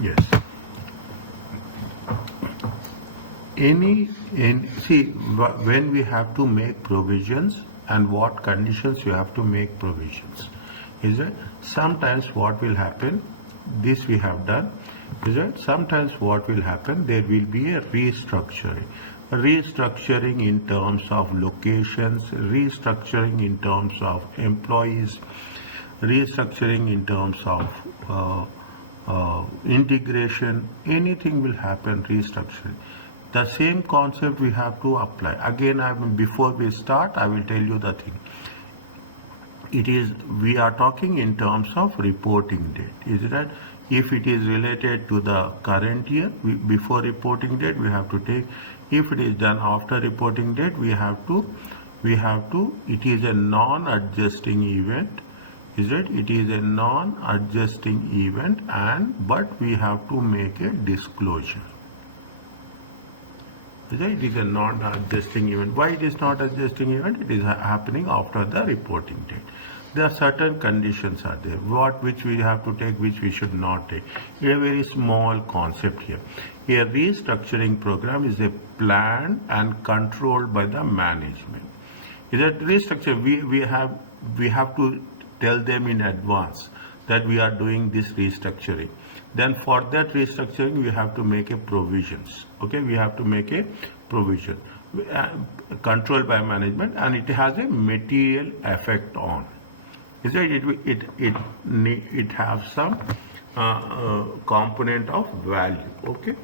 Yes. When we have to make provisions and what conditions you have to make provisions, is it? Sometimes what will happen, this we have done, is it? Sometimes what will happen, there will be a restructuring. Restructuring in terms of locations, restructuring in terms of employees, restructuring in terms of integration, anything will happen, restructuring. The same concept we have to apply. Again, before we start, I will tell you the thing. We are talking in terms of reporting date. Is that if it is related to the current year, before reporting date, we have to take. If it is done after reporting date, we have to, it is a non-adjusting event. Is it? It is a non-adjusting event, but we have to make a disclosure. It is a non-adjusting event. Why it is not adjusting event? It is happening after the reporting date. There are certain conditions are there, which we have to take, which we should not take. A very small concept here. A restructuring program is a planned and controlled by the management. Is that restructure? We have to tell them in advance that we are doing this restructuring. Then for that restructuring, we have to make a provisions. Okay, we have to make a provision controlled by management, and it has a material effect on. Is that it has some component of value. Okay,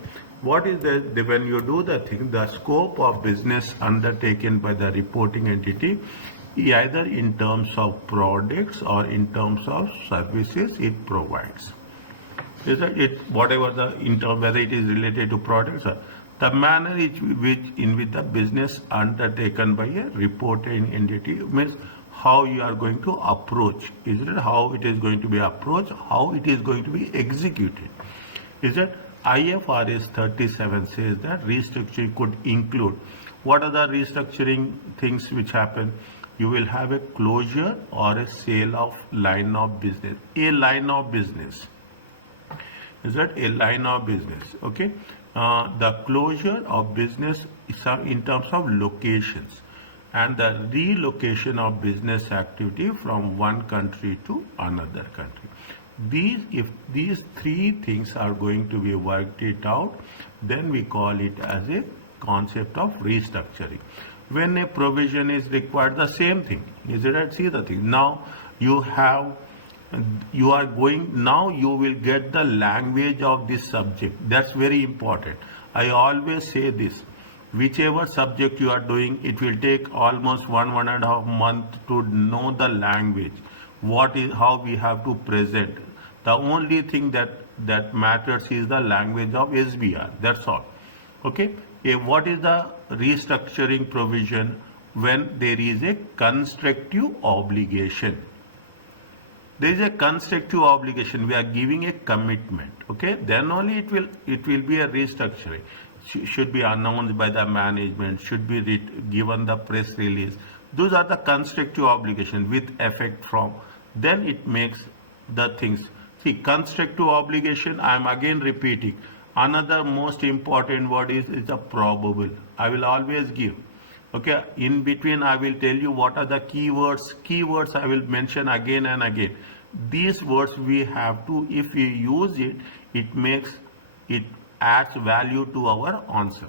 what is when you do the thing, the scope of business undertaken by the reporting entity, either in terms of products or in terms of services it provides. Is that it? Whatever whether it is related to products or the manner in which the business undertaken by a reporting entity means how you are going to approach. Is it how it is going to be approached? How it is going to be executed? Is that IFRS 37 says that restructuring could include what are the restructuring things which happen? You will have a closure or a sale of line of business. A line of business. Is that a line of business? Okay. The closure of business is in terms of locations and the relocation of business activity from one country to another country. If these three things are going to be worked it out, then we call it as a concept of restructuring. When a provision is required, the same thing. Is it right? See the thing. Now you will get the language of this subject. That's very important. I always say this. Whichever subject you are doing, it will take almost 1.5 months to know the language. How we have to present. The only thing that matters is the language of SBR. That's all. Okay. What is the restructuring provision? When there is a constructive obligation. There is a constructive obligation. We are giving a commitment. Okay. Then only it will be a restructuring. Should be announced by the management. Should be given the press release. Those are the constructive obligation with effect from. Then it makes the things. See, constructive obligation. I am again repeating. Another most important word is a probable. I will always give. Okay, in between I will tell you what are the keywords. Keywords I will mention again and again. These words we have to, if we use it, it adds value to our answer.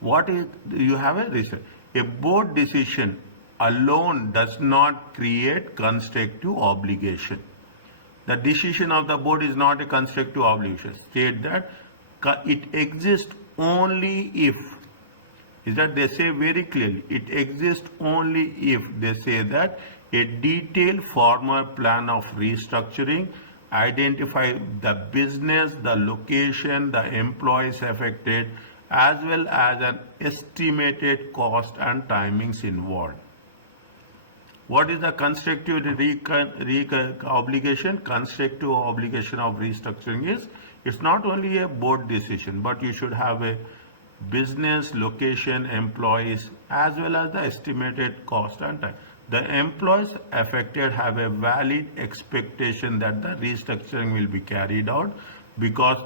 What is, you have a reason. A board decision alone does not create constructive obligation. The decision of the board is not a constructive obligation. State that it exists only if, is that they say very clearly, it exists only if they say that a detailed formal plan of restructuring identify the business, the location, the employees affected, as well as an estimated cost and timings involved. What is the constructive obligation? Constructive obligation of restructuring is, it's not only a board decision, but you should have a business, location, employees, as well as the estimated cost and time. The employees affected have a valid expectation that the restructuring will be carried out. because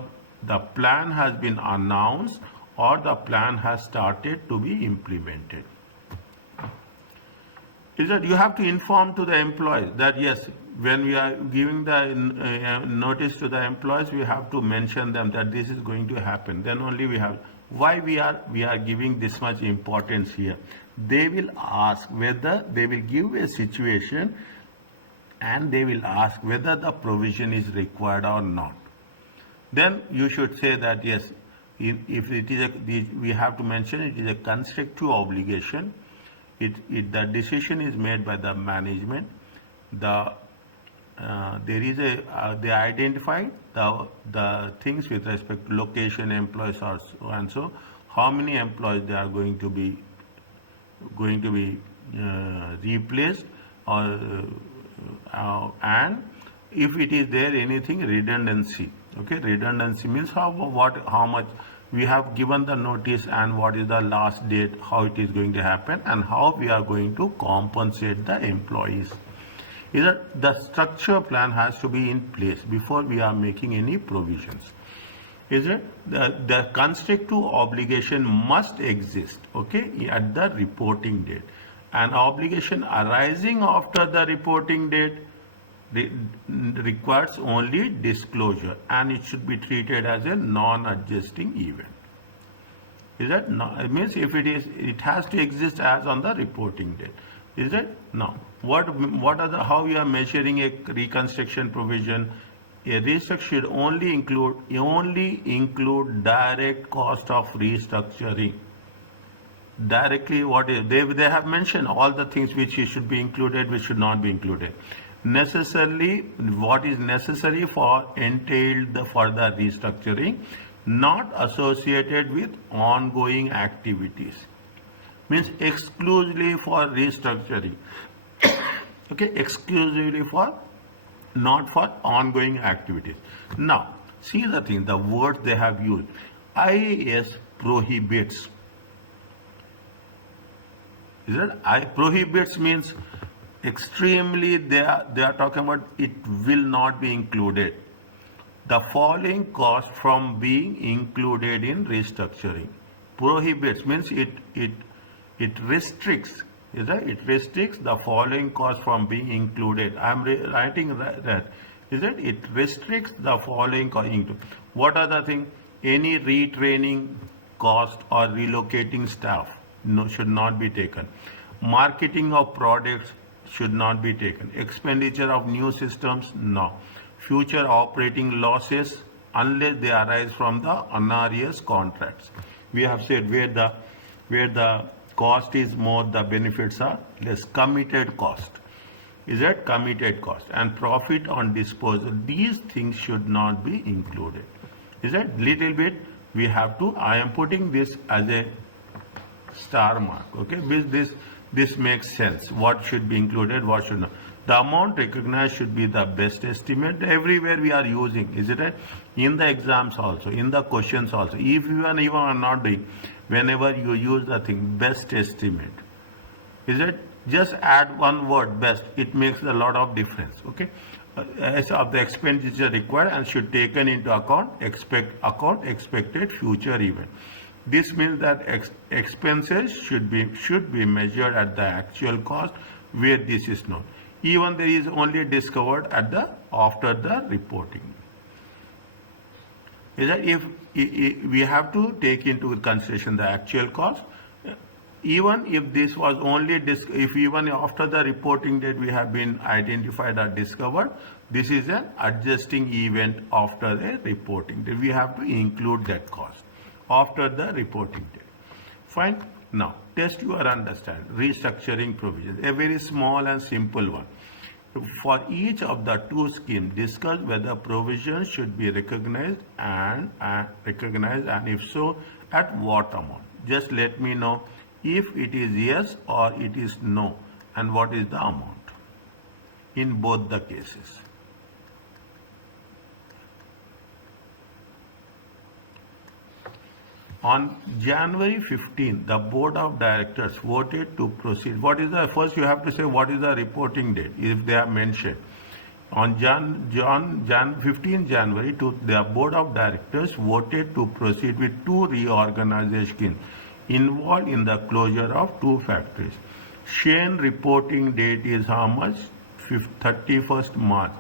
the plan has been announced or the plan has started to be implemented. Is that you have to inform to the employees that yes, when we are giving the notice to the employees, we have to mention them that this is going to happen. Then only we have, why we are giving this much importance here. They will ask whether, they will give a situation and they will ask whether the provision is required or not. Then you should say that yes, if it is we have to mention it is a constructive obligation. The decision is made by the management. There is they identify the things with respect to location, employees, or so and so. How many employees they are going to be replaced, or and if it is there anything redundancy. Okay, redundancy means how much we have given the notice and what is the last date, how it is going to happen, and how we are going to compensate the employees. Is that the structure plan has to be in place before we are making any provisions. Is it the constructive obligation must exist, okay, at the reporting date. An obligation arising after the reporting date requires only disclosure, and it should be treated as a non-adjusting event. Is that no? It means if it has to exist as on the reporting date. Is it? Now, how we are measuring a reconstruction provision? A restructure should only include direct cost of restructuring. Directly, what is they have mentioned all the things which should be included, which should not be included. Necessarily, what is necessary for entailed for the restructuring, not associated with ongoing activities. Means exclusively for restructuring. Okay, exclusively for, not for ongoing activities. Now, see the thing, the words they have used. IAS prohibits. Is it? Prohibits means extremely they are talking about it will not be included. The following cost from being included in restructuring. Prohibits means it restricts. Is that? It restricts the following cost from being included. I am writing that. Is it? It restricts the following cost. What are the things? Any retraining cost or relocating staff should not be taken. Marketing of products should not be taken. Expenditure of new systems, no. Future operating losses unless they arise from the onerous contracts. We have said where the cost is more, the benefits are less. Committed cost. Is that committed cost? And profit on disposal. These things should not be included. Is that little bit we have to, I am putting this as a star mark. Okay, this makes sense. What should be included, what should not. The amount recognized should be the best estimate. Everywhere we are using, is it right? In the exams also, in the questions also. If you are even not doing, whenever you use the thing, best estimate. Is it? Just add one word, best. It makes a lot of difference. Okay. As of the expenditure required and should taken into account expected future event. This means that expenses should be measured at the actual cost where this is known. Even there is only discovered after the reporting. Is that if we have to take into consideration the actual cost, even if this was only if even after the reporting date we have been identified or discovered, this is an adjusting event after a reporting date. We have to include that cost after the reporting date. Fine. Now, test your understanding. Restructuring provisions, a very small and simple one. For each of the two schemes, discuss whether provisions should be recognized and if so, at what amount. Just let me know if it is yes or it is no, and what is the amount in both the cases. On January 15, the Board of Directors voted to proceed. What is the, first you have to say what is the reporting date, if they are mentioned. On 15 January, the Board of Directors voted to proceed with 2 reorganization involved in the closure of 2 factories. Shane reporting date is how much? 31st March.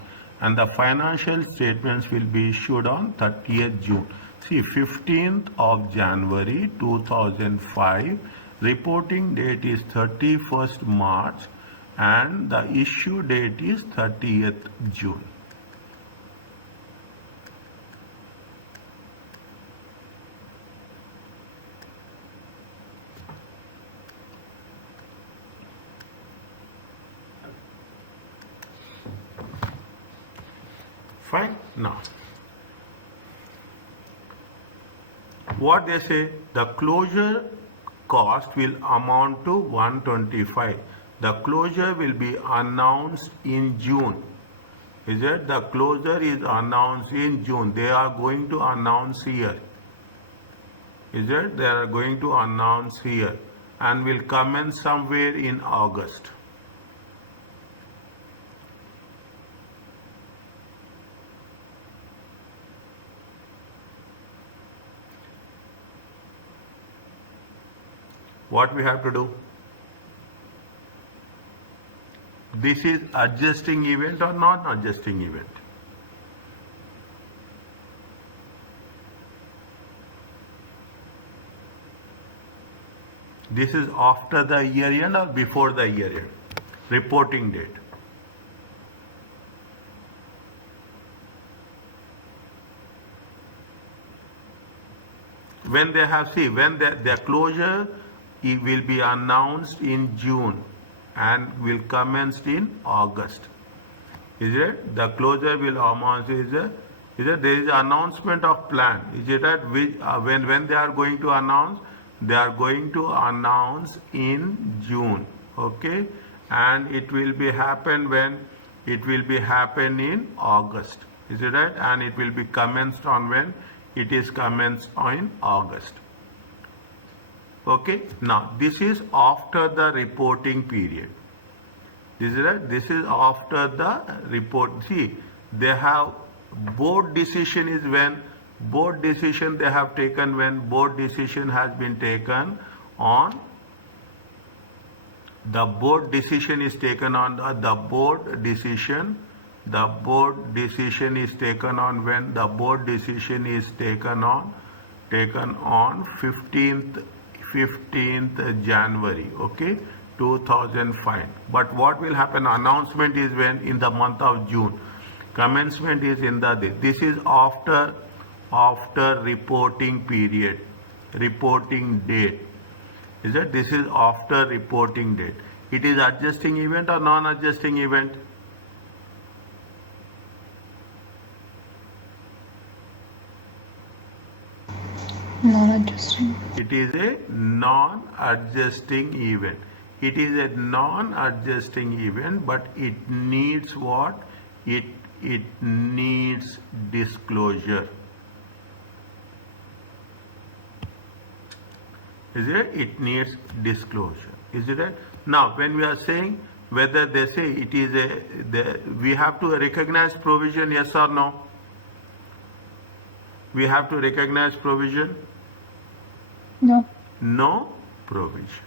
And the financial statements will be issued on 30th June. See, 15th of January 2005, reporting date is 31st March and the issue date is 30th June. Fine. Now, what they say, the closure cost will amount to 125. The closure will be announced in June. Is it? The closure is announced in June. They are going to announce here. Is it? They are going to announce here and will commence somewhere in August. What we have to do? This is adjusting event or not adjusting event? This is after the year end or before the year end? Reporting date. When they have, see, when their closure it will be announced in June and will commence in August. Is it? The closure will announce there is announcement of plan. Is it that when they are going to announce? They are going to announce in June. Okay, and it will be happen when? It will be happen in August. Is it right? And it will be commenced on when? It is commenced in August. Okay, now this is after the reporting period. This is after the report. See, they have board decision is when? Board decision they have taken when? Board decision has been taken on. The board decision is taken on the board decision. The board decision is taken on when? The board decision is taken on 15th January, okay, 2005. But what will happen? Announcement is when? In the month of June. Commencement is in the day. This is after reporting period, reporting date. Is it? This is after reporting date. It is adjusting event or non-adjusting event? Non-adjusting. It is a non-adjusting event. It is a non-adjusting event, but it needs what? It needs disclosure. Is it? It needs disclosure. Is it right? Now, when we are saying whether they say it is we have to recognize provision, yes or no? We have to recognize provision? No. No provision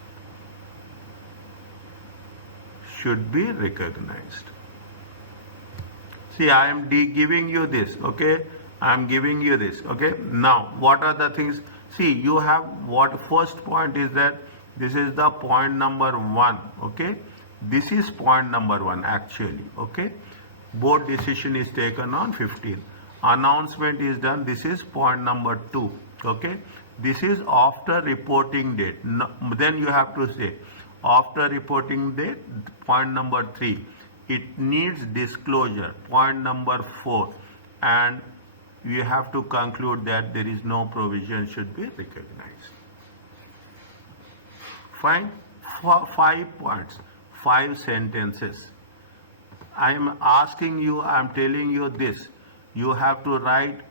should be recognized. See, I am giving you this, okay? I am giving you this, okay? Now, what are the things? See, you have what first point is that this is the point number 1, okay? This is point number 1 actually, okay? Board decision is taken on 15th. Announcement is done. This is point number 2, okay? This is after reporting date. No, then you have to say after reporting date, point number 3. It needs disclosure, point number 4, and you have to conclude that there is no provision should be recognized. Fine. 5 points, 5 sentences. I am asking you, I am telling you this. You have to write.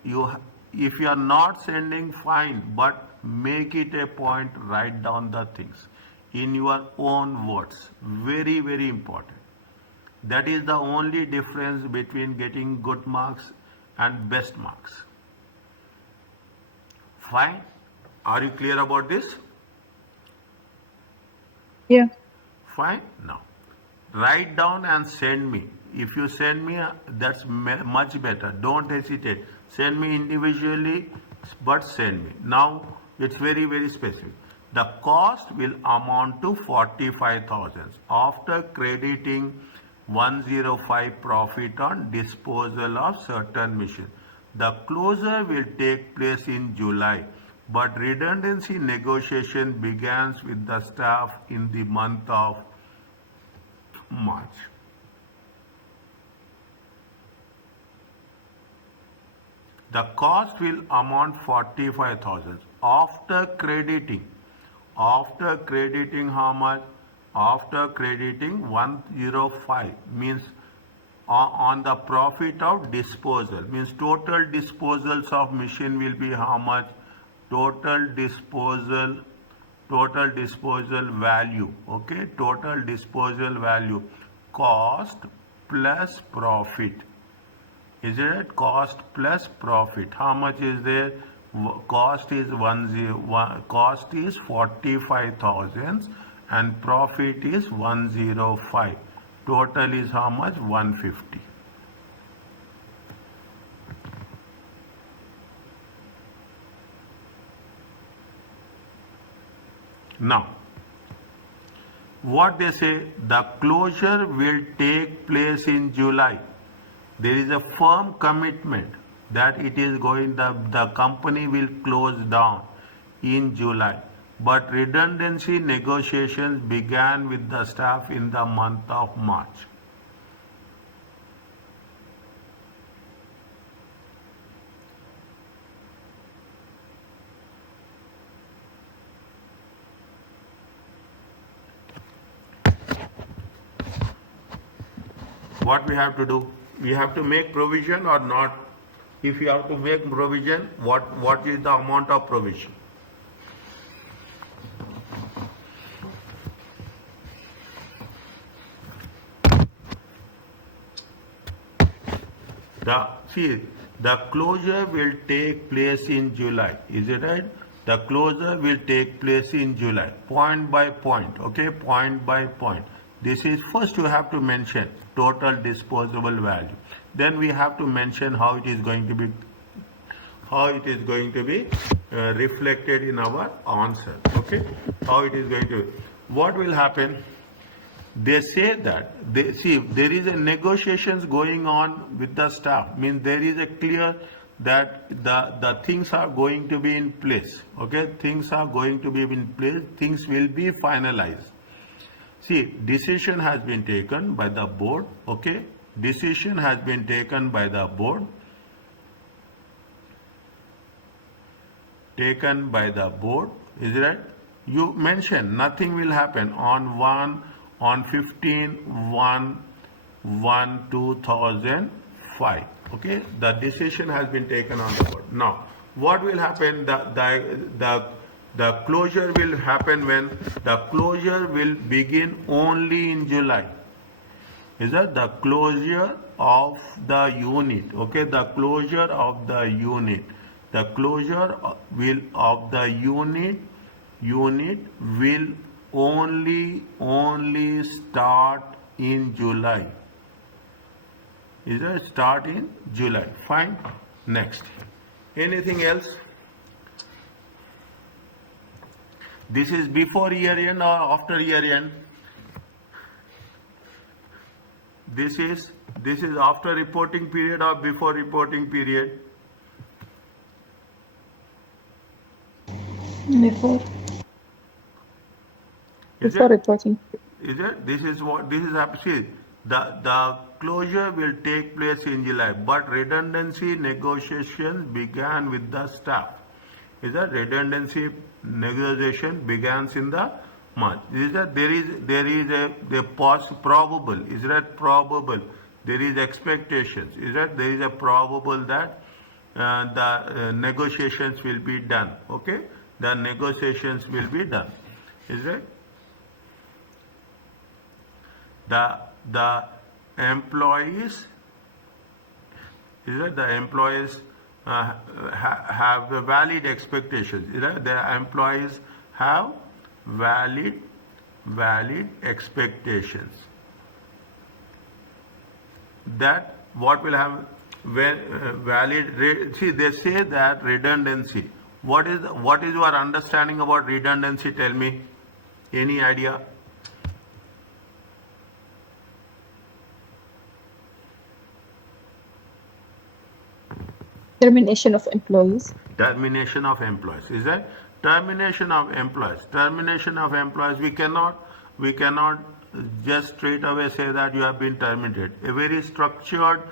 If you are not sending, fine, but make it a point. Write down the things in your own words. Very, very important. That is the only difference between getting good marks and best marks. Fine? Are you clear about this? Yeah. Fine? Now, write down and send me. If you send me, that's much better. Don't hesitate. Send me individually, but send me. Now, it's very, very specific. The cost will amount to 45,000 after crediting 105 profit on disposal of certain machine. The closure will take place in July, but redundancy negotiation begins with the staff in the month of March. The cost will amount 45,000 after crediting how much? After crediting 105 means on the profit of disposal, means total disposals of machine will be how much? Total disposal value, okay, total disposal value, cost plus profit. Is it cost plus profit? How much is there? Cost is 45,000 and profit is 105. Total is how much? 150. Now, what they say, the closure will take place in July. There is a firm commitment that it is going, the company will close down in July. But redundancy negotiations began with the staff in the month of March. What we have to do? We have to make provision or not? If you have to make provision, what is the amount of provision? The closure will take place in July. Is it right? The closure will take place in July. Point by point. Okay, point by point. This is first you have to mention total disposable value. Then we have to mention how it is going to be reflected in our answer. Okay, how it is going to be. What will happen? They say that there is a negotiations going on with the staff, means there is a clear that the things are going to be in place. Okay, things are going to be in place, things will be finalized. See, decision has been taken by the board. Okay, decision has been taken by the board, is it right? You mention nothing will happen on 15/1/2005. Okay, the decision has been taken on the board. Now, what will happen? The closure will happen when the closure will begin only in July. Is that the closure of the unit? Okay, the closure of the unit. The closure will of the unit will only start in July. Is it start in July? Fine. Next. Anything else? This is before year end or after year end? This is after reporting period or before reporting period? Before. Is Before it? reporting. Is it? This is happening. See, the closure will take place in July, but redundancy negotiations began with the staff. Is that redundancy negotiation begins in the March? Is that there is probable? Is that probable? There is expectations. Is that there is a probable that the negotiations will be done? Okay, the negotiations will be done. Is that employees, is that the employees have the valid expectations, is that the employees have valid expectations. That what will have valid, see they say that redundancy. What is your understanding about redundancy? Tell me, any idea? Termination of employees. Termination of employees, is that termination of employees? Termination of employees, we cannot just straight away say that you have been terminated. A very structured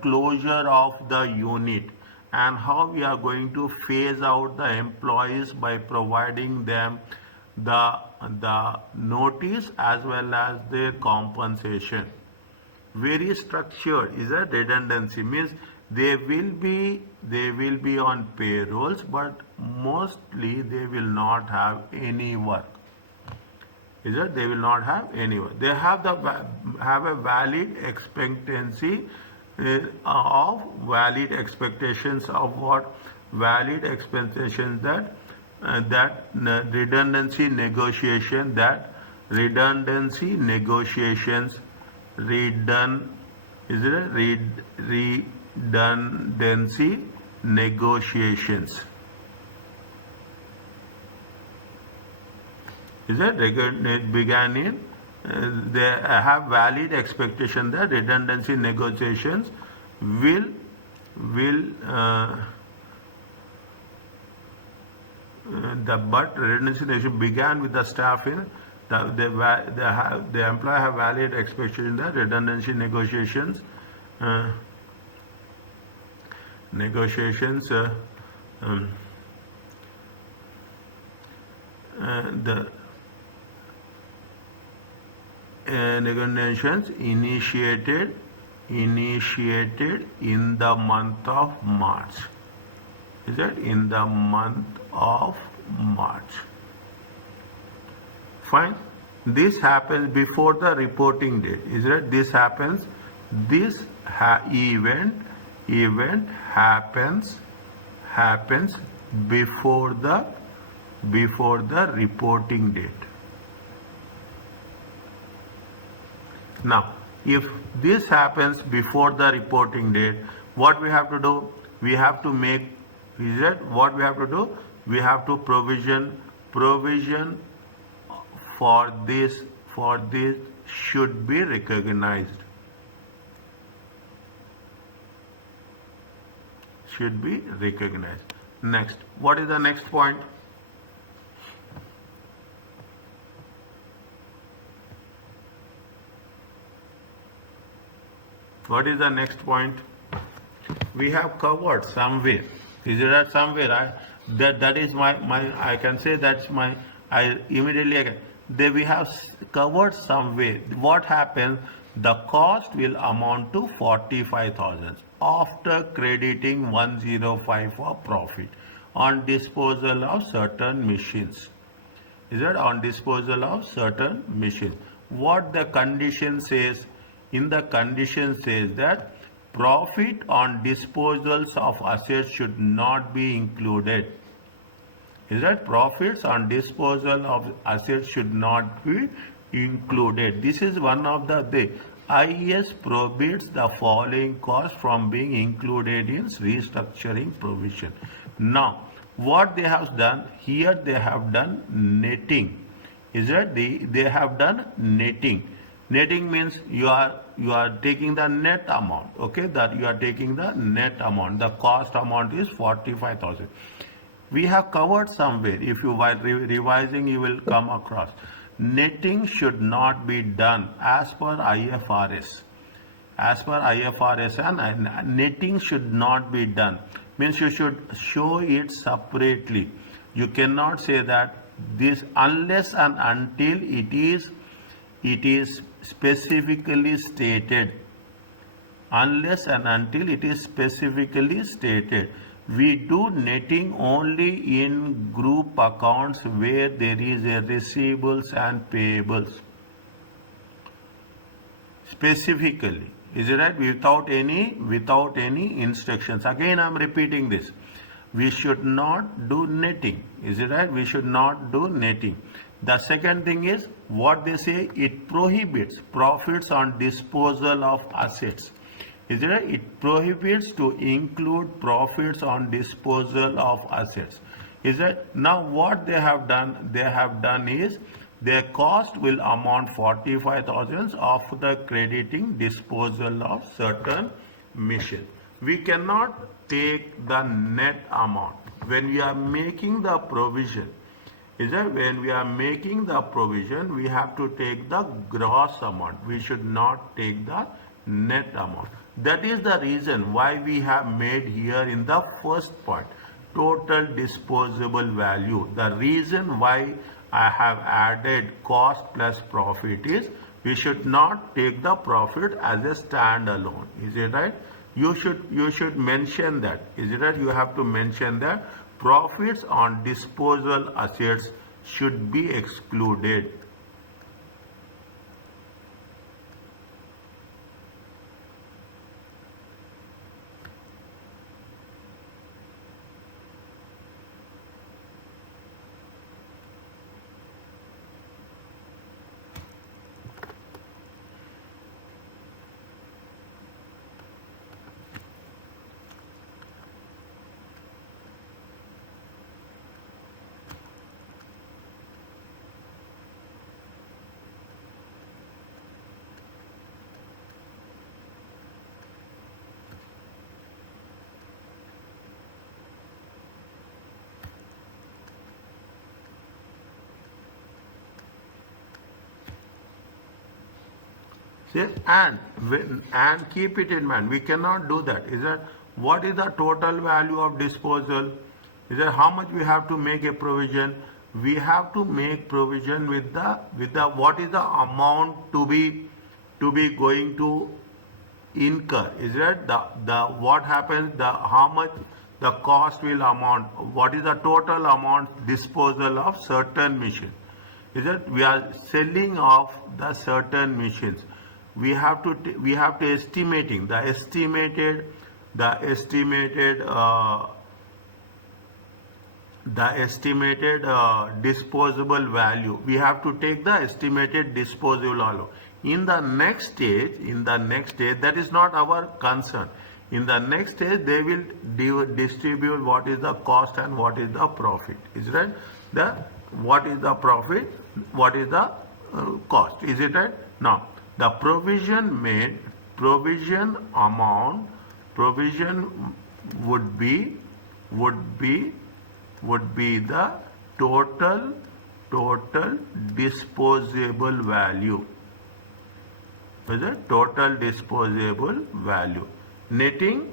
closure of the unit, and how we are going to phase out the employees by providing them the notice as well as their compensation. Very structured is a redundancy, means they will be on payrolls, but mostly they will not have any work. Is that they will not have any work. They have a valid expectancy of valid expectations of what? Valid expectations that redundancy negotiation, redundancy negotiations is that began in they have valid expectation that redundancy negotiations will but redundancy negotiation began with the staff in the employer have valid expectation that redundancy negotiations the negotiations initiated in the month of March. Is that in the month of March? Fine. This happens before the reporting date. Is that this happens? This event happens before the reporting date. Now, if this happens before the reporting date, what we have to do? We have to make, is that what we have to do? We have to provision for this should be recognized. Should be recognized. Next, what is the next point? What is the next point? We have covered somewhere. Is it that somewhere? That is my I can say that's my we have covered somewhere. What happens? The cost will amount to 45,000 after crediting 105 for profit on disposal of certain machines. Is that on disposal of certain machines? What the condition says? In the condition says that profit on disposals of assets should not be included. Is that profits on disposal of assets should not be included. This is one of the IES prohibits the following costs from being included in restructuring provision. Now, what they have done here, they have done netting. Is that they have done netting. Netting means you are taking the net amount. Okay, that you are taking the net amount. The cost amount is 45,000. We have covered somewhere. If you while revising, you will come across. Netting should not be done as per IFRS. As per IFRS, and netting should not be done. Means you should show it separately. You cannot say that this unless and until it is specifically stated. Unless and until it is specifically stated. We do netting only in group accounts where there is a receivables and payables. specifically. Is it right? Without any instructions. Again, I'm repeating this. We should not do netting. Is it right? We should not do netting. The second thing is what they say, it prohibits profits on disposal of assets. Is it right? It prohibits to include profits on disposal of assets. Is it? Now what they have done is their cost will amount 45,000 after crediting disposal of certain machine. We cannot take the net amount when we are making the provision. Is that when we are making the provision, we have to take the gross amount. We should not take the net amount. That is the reason why we have made here in the first point total disposable value. The reason why I have added cost plus profit is we should not take the profit as a standalone. Is it right? You should mention that. Is it right? You have to mention that profits on disposal assets should be excluded. See, and keep it in mind. We cannot do that. Is that what is the total value of disposal? Is that how much we have to make a provision? We have to make provision with the what is the amount to be going to incur. Is that the what happens? The how much the cost will amount? What is the total amount disposal of certain machine? Is that we are selling off the certain machines. We have to estimating the estimated disposable value. We have to take the estimated disposable value. In the next stage, that is not our concern. In the next stage, they will distribute what is the cost and what is the profit. Is right? What is the profit? What is the cost? Is it right? Now, the provision amount would be the total disposable value. Is it total disposable value? Netting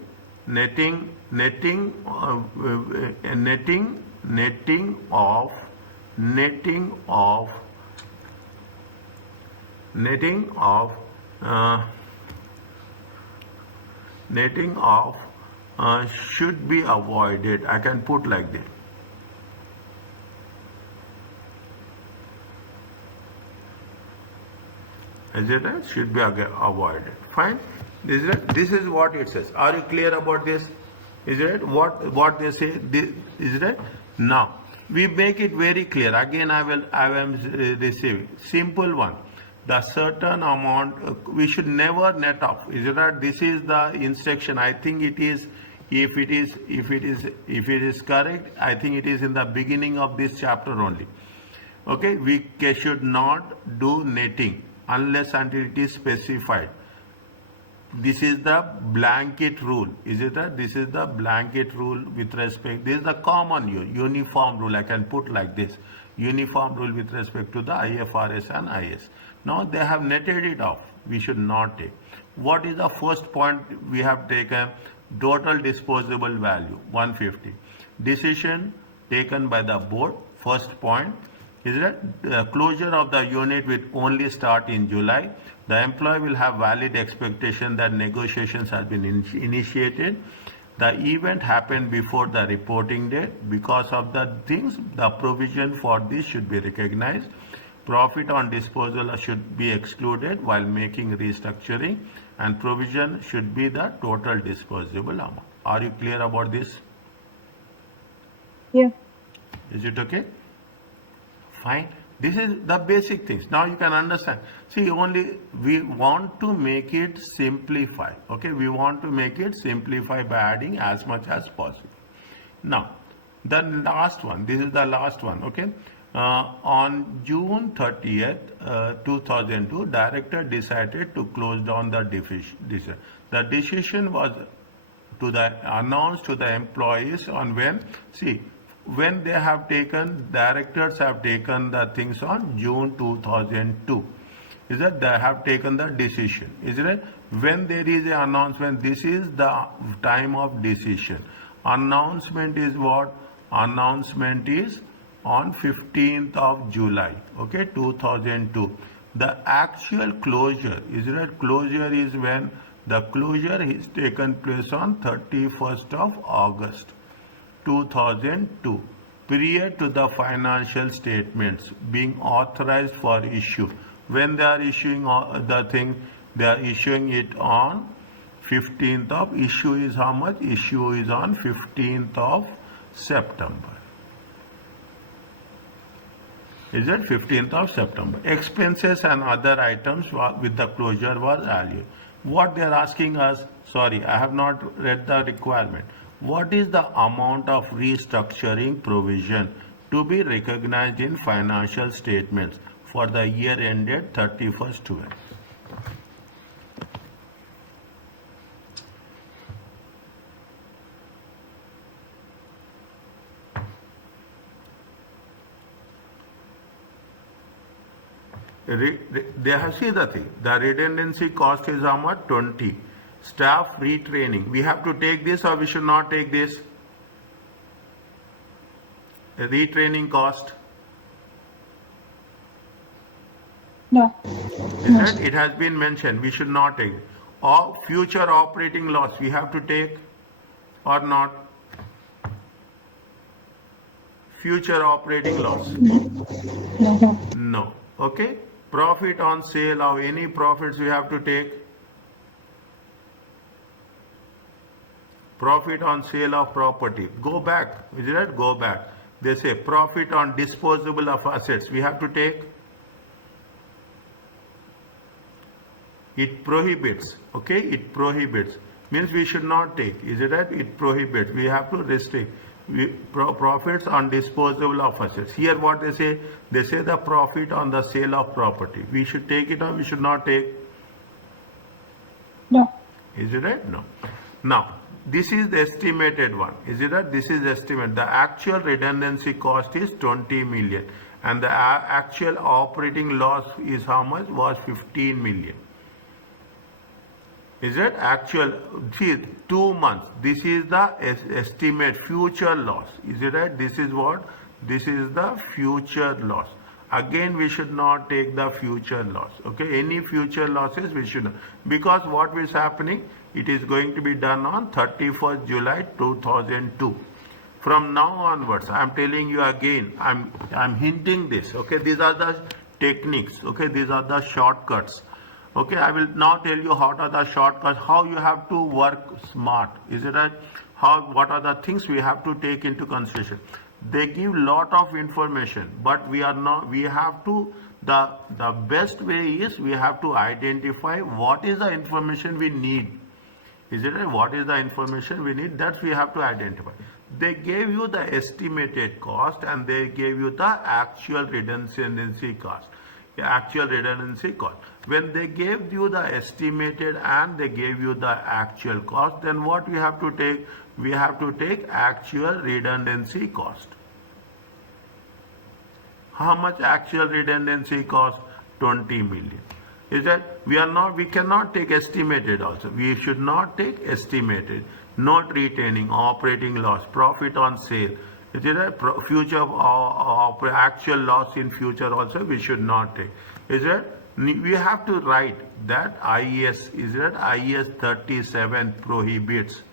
off should be avoided. I can put like this. Is it right? Should be avoided. Fine. This is what it says. Are you clear about this? Is it right? What they say? This, is it right? Now we make it very clear. Again, I am receiving simple one. The certain amount we should never net off. Is it right? This is the instruction. I think it is. If it is correct, I think it is in the beginning of this chapter only. Okay, we should not do netting unless until it is specified. This is the blanket rule. Is it right? This is the blanket rule with respect. This is the common uniform rule. I can put like this. Uniform rule with respect to the IFRS and IS. Now they have netted it off. We should not take. What is the first point we have taken? Total disposable value 150. Decision taken by the board. First point is that closure of the unit will only start in July. The employee will have valid expectation that negotiations have been initiated. The event happened before the reporting date. Because of the things, the provision for this should be recognized. Profit on disposal should be excluded while making restructuring, and provision should be the total disposable amount. Are you clear about this? Yeah. Is it okay? Fine. This is the basic things. Now you can understand. See, only we want to make it simplify. Okay, we want to make it simplify by adding as much as possible. Now, the last one. This is the last one. Okay. On June 30th, 2002, director decided to close down the division. The decision was announced to the employees on when they have taken, directors have taken the things on June 2002. Is that they have taken the decision? Is it? When there is an announcement, this is the time of decision. Announcement is what? Announcement is on 15th of July, okay, 2002. The actual closure, is it? Closure is when the closure is taken place on 31st of August, 2002. Prior to the financial statements being authorized for issue. When they are issuing the thing, they are issuing it on 15th of, issue is how much? Issue is on 15th of September. Is it 15th of September? Expenses and other items with the closure was earlier. What they are asking us, sorry, I have not read the requirement. What is the amount of restructuring provision to be recognized in financial statements for the year ended 31st 12? They have seen the thing. The redundancy cost is how much? 20. Staff retraining. We have to take this or we should not take this? The retraining cost. No. It has been mentioned. We should not take. Or future operating loss. We have to take or not? Future operating loss. No. No. Okay. Profit on sale of any profits we have to take. Profit on sale of property. Go back. Is it right? Go back. They say profit on disposable of assets. We have to take. It prohibits. Okay. It prohibits. Means we should not take. Is it right? It prohibits. We have to restrict. Profits on disposable of assets. Here what they say the profit on the sale of property. We should take it or we should not take? No. Is it right? No. Now, this is the estimated one. Is it right? This is estimate. The actual redundancy cost is 20 million and the actual operating loss is how much? Was 15 million. Is it actual? See, 2 months. This is the estimate future loss. Is it right? This is what? This is the future loss. Again, we should not take the future loss. Okay, any future losses we should not. Because what is happening? It is going to be done on 31st July 2002. From now onwards, I am telling you again. I'm hinting this. Okay, these are the techniques. Okay, these are the shortcuts. Okay, I will now tell you what are the shortcuts, how you have to work smart. Is it right? What are the things we have to take into consideration? They give lot of information, but we have to, the best way is we have to identify what is the information we need. Is it right? What is the information we need? That we have to identify. They gave you the estimated cost and they gave you the actual redundancy cost. Actual redundancy cost. When they gave you the estimated and they gave you the actual cost, then what we have to take? We have to take actual redundancy cost. How much actual redundancy cost? 20 million. Is that we cannot take estimated also. We should not take estimated. Not retaining operating loss, profit on sale. Is it a future actual loss in future also we should not take? Is it? We have to write that IS, is it IS 37 prohibits?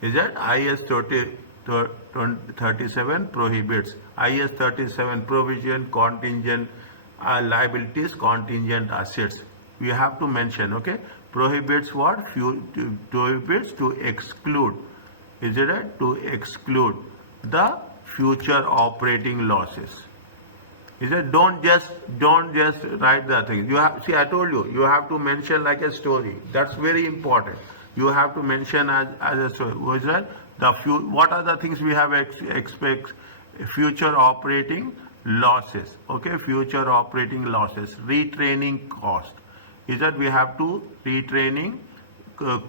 Is that IS 30 37 prohibits. IS 37 provision, contingent liabilities, contingent assets. We have to mention, okay? Prohibits what? Prohibits to exclude. Is it right? To exclude the future operating losses. Is it? Don't just write the thing. You have, see, I told you, you have to mention like a story. That's very important. You have to mention as a story. What is that? What are the things we have expect? Future operating losses. Okay, future operating losses. Retraining cost. Is that we have to retraining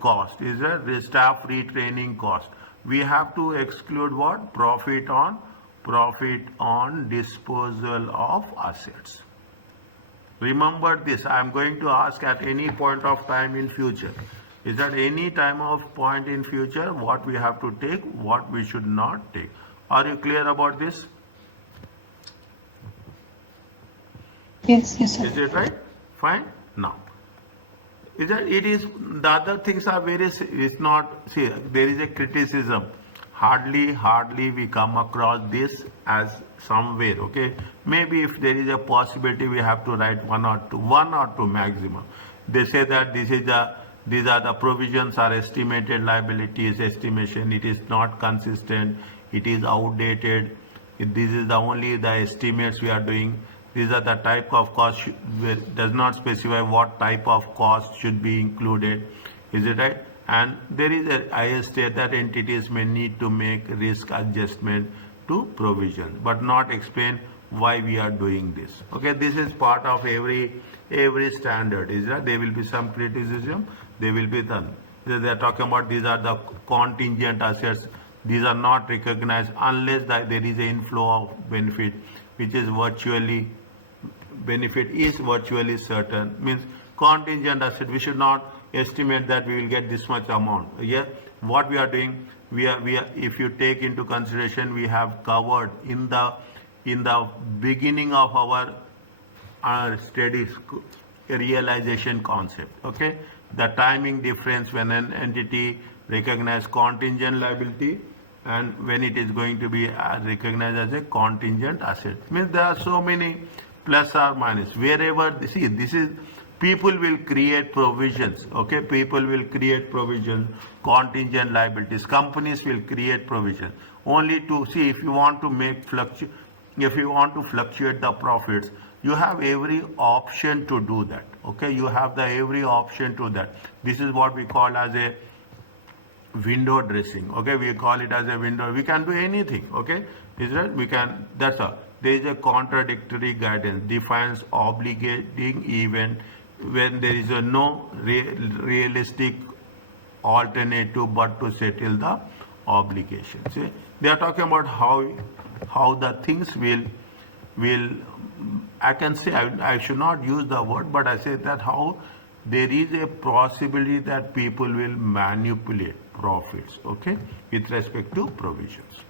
cost? Is that staff retraining cost? We have to exclude what? Profit on disposal of assets. Remember this. I am going to ask at any point of time in future. Is that any time of point in future what we have to take, what we should not take? Are you clear about this? Yes, yes, sir. Is it right? Fine. Now, is that it is the other things are very. It's not. See, there is a criticism. Hardly we come across this as somewhere. Okay, maybe if there is a possibility, we have to write one or two maximum. They say that these are the provisions are estimated liabilities estimation. It is not consistent. It is outdated. This is the estimates we are doing. These are the type of cost does not specify what type of cost should be included. Is it right? And there is I state that entities may need to make risk adjustment to provisions, but not explain why we are doing this. Okay, this is part of every standard. Is that there will be some criticism, they will be done. They are talking about these are the contingent assets. These are not recognized unless that there is an inflow of benefit, which is virtually certain. Means contingent asset, we should not estimate that we will get this much amount. Yeah, what we are doing, we are if you take into consideration, we have covered in the beginning of our studies realization concept. Okay, the timing difference when an entity recognizes contingent liability and when it is going to be recognized as a contingent asset. Means there are so many plus or minus. Wherever, see, this is, people will create provisions. Okay, people will create provisions, contingent liabilities. Companies will create provisions only to see if you want to fluctuate the profits. You have every option to do that. Okay, you have the every option to that. This is what we call as a window dressing. Okay, we call it as a window. We can do anything. Okay, is that we can. That's all. There is a contradictory guidance defines obligating event when there is no realistic alternative but to settle the obligation. See, they are talking about how the things will. I can say I should not use the word, but I say that how there is a possibility that people will manipulate profits. Okay, with respect to provisions.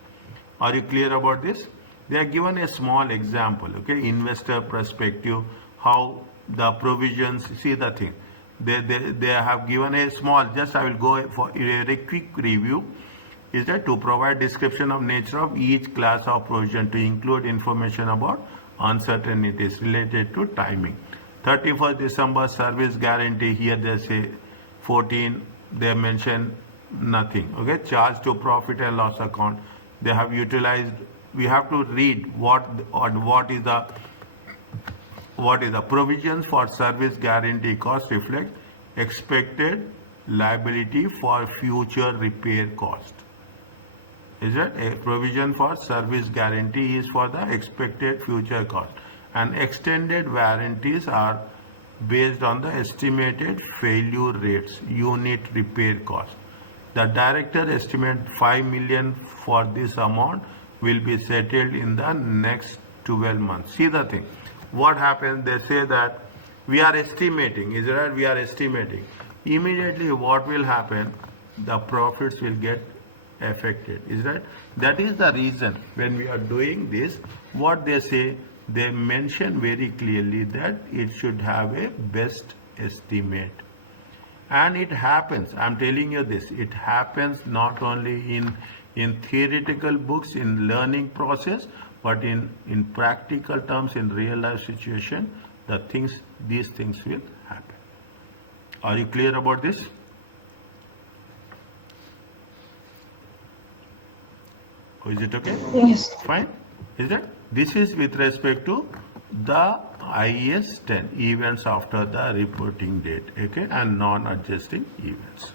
Are you clear about this? They are given a small example. Okay, investor perspective, how the provisions, see the thing. They have given a small, just I will go for a quick review. Is that to provide description of nature of each class of provision, to include information about uncertainties related to timing. 31st December service guarantee, here they say 14, they mention nothing. Okay, charge to profit and loss account, they have utilized. We have to read what is the provisions for service guarantee cost reflect expected liability for future repair cost. Is that a provision for service guarantee is for the expected future cost, and extended warranties are based on the estimated failure rates, unit repair cost. The director estimate 5 million for this amount will be settled in the next 12 months. See the thing. What happens? They say that we are estimating. Is that we are estimating? Immediately, what will happen? The profits will get affected. Is that is the reason when we are doing this, what they say, they mention very clearly that it should have a best estimate. And it happens, I'm telling you this, it happens not only in theoretical books, in learning process, but in practical terms, in real life situation, these things will happen. Are you clear about this? Or is it okay? Yes. Fine. Is it? This is with respect to the IS 10 events after the reporting date, okay, and non-adjusting events.